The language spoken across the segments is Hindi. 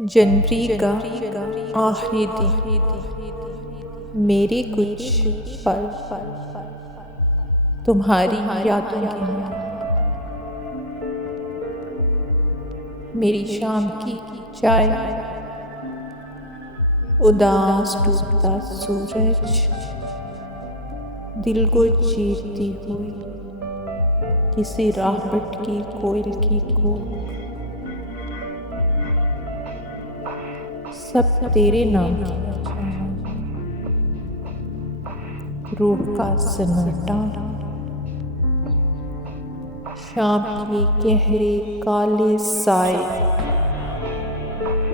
जनवरी का आखिरी दिन, मेरे कुछ पल तुम्हारी यादों के हैं। मेरी शाम की चाय, उदास डूबता सूरज, दिल को चीरती हुई किसी राह भटकी कोयल की कूक, सब तेरे नाम की रूह का सन्नाटा, शाम के गहरे काले साए,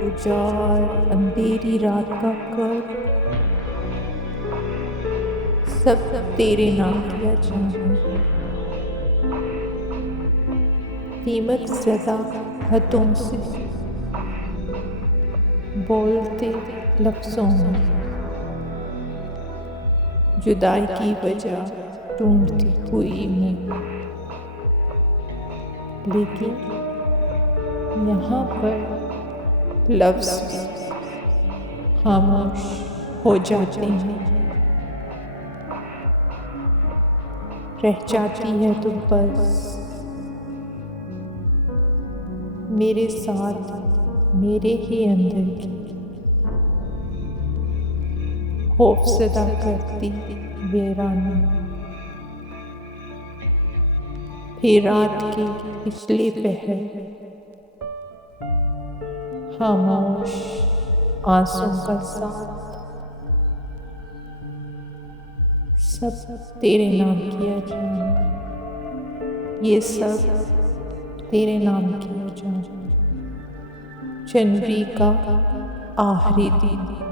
उजाड़ अंधेरी रात का कर, सब तेरे नाम किया जाना। कीमत ज़्यादा हाथों से बोलते लफ्ज़ों में, जुदाई की वजह ढूंढती हुई मैं, लेकिन यहाँ पर लफ्ज़ भी खामोश हो जाते हैं। रह जाती है तो बस मेरे साथ मेरे ही अंदर की खौफज़दा करती वीरानी। फिर रात के पिछले पहर खामोश आंसू का साथ, सब तेरे नाम किया जाना, ये सब तेरे नाम किया जाना। जनवरी का आखिरी दिन।